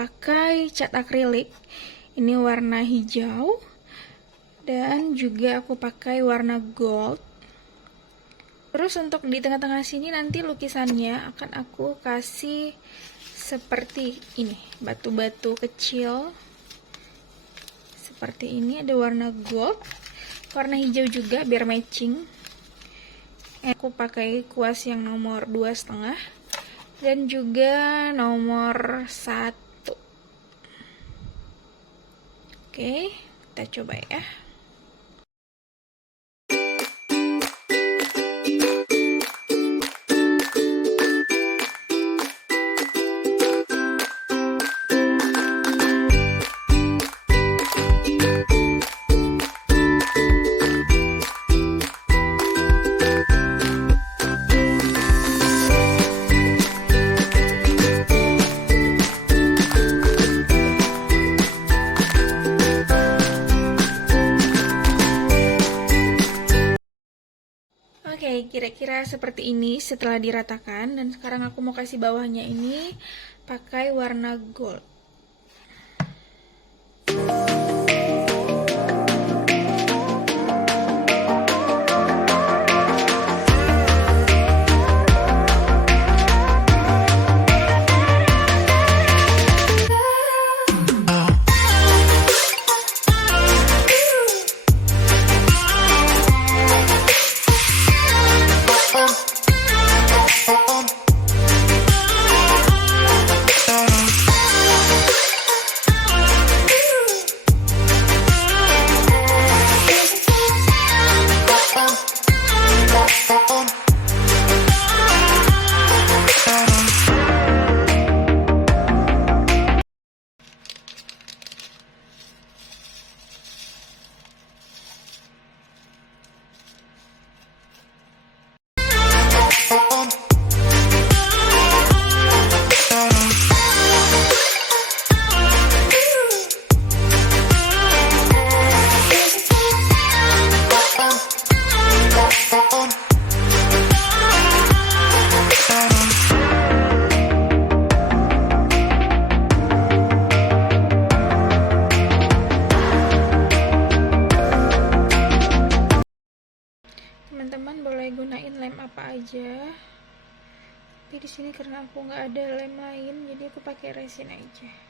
pakai cat akrilik. Ini warna hijau. Dan juga aku pakai warna gold. Terus untuk di tengah-tengah sini nanti lukisannya akan aku kasih seperti ini, batu-batu kecil. Seperti ini, ada warna gold, warna hijau juga biar matching. Aku pakai kuas yang nomor 2,5 dan juga nomor 1. Oke, kita coba ya. Oke, kira-kira seperti ini setelah diratakan. Dan sekarang aku mau kasih bawahnya ini pakai warna gold. Teman-teman boleh gunain lem apa aja, tapi di sini karena aku nggak ada lem lain, jadi aku pakai resin aja.